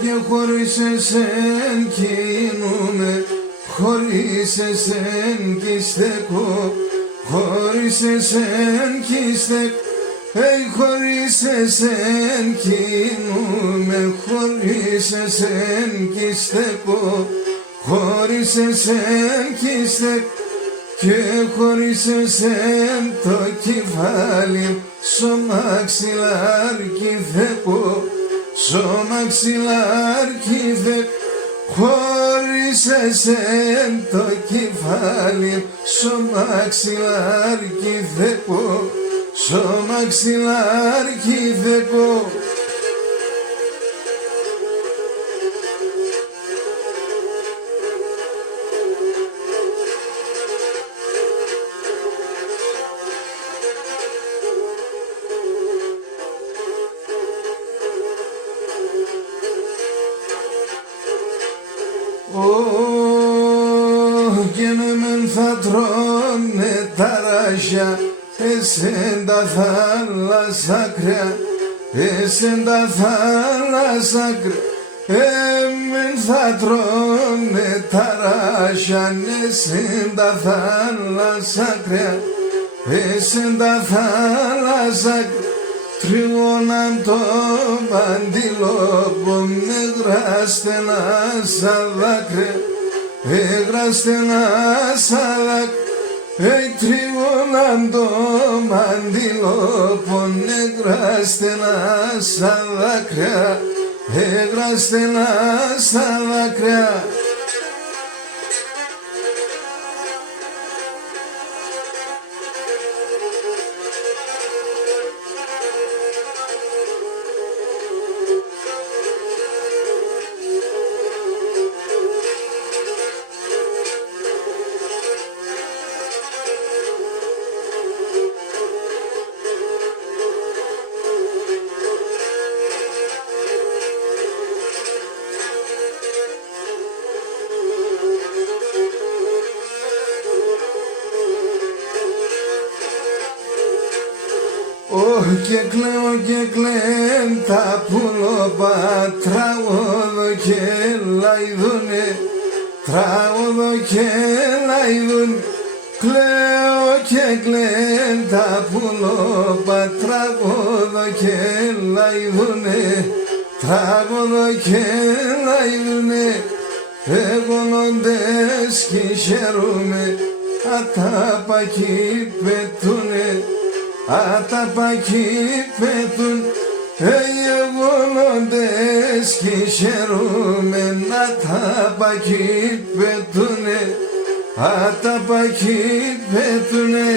Και χωρίς εσέν κινούμαι, χωρίς εσέν κι στεκώ, χωρίς εσέν κι στεκώ, χωρίς εσέν κινούμαι, χωρίς εσέν κι στεκώ, χωρίς εσέν κι στεκώ, και χωρίς εσέν το κεφάλι στο μαξιλάρκι δεπώ, στο μαξιλάρκι δεπώ, χωρίς εσέν το κεφάλι στο μαξιλάρκι δεπώ, στο μαξιλάρκι δεπώ. Και με μεν θα τρώνε τα ράσια, εσέν τα θάλασσα κρέα, εσέν τα θάλασσα κρέα, εμεν θα τρώνε τα ράσια, εσέν τα θάλασσα κρέα, εσέν τα θάλασσα κρέα. Τριβώναν το μαντιλόπο, έγραστενα σαν δάκρυα, έγραστενα σαν δάκρυα. Τριβώναν το μαντιλόπο, έγραστενα σαν δάκρυα, έγραστενα σαν δάκρυα. Και κλαίν τα πουλόπα, τραγωδο και λαϊδούνε, τραγωδο και λαϊδούνε. Κλαίω και κλαίν τα πουλόπα, τραγωδο και λαϊδούνε, τραγωδο και λαϊδούνε. Εγωνοντές κι χαίρομαι, ατάπακοι πετούνε, ατάπακοι πετούν. Εγωνοντές κι χαίρομαι, ατάπακοι πετούνε, ατάπακοι πετούνε.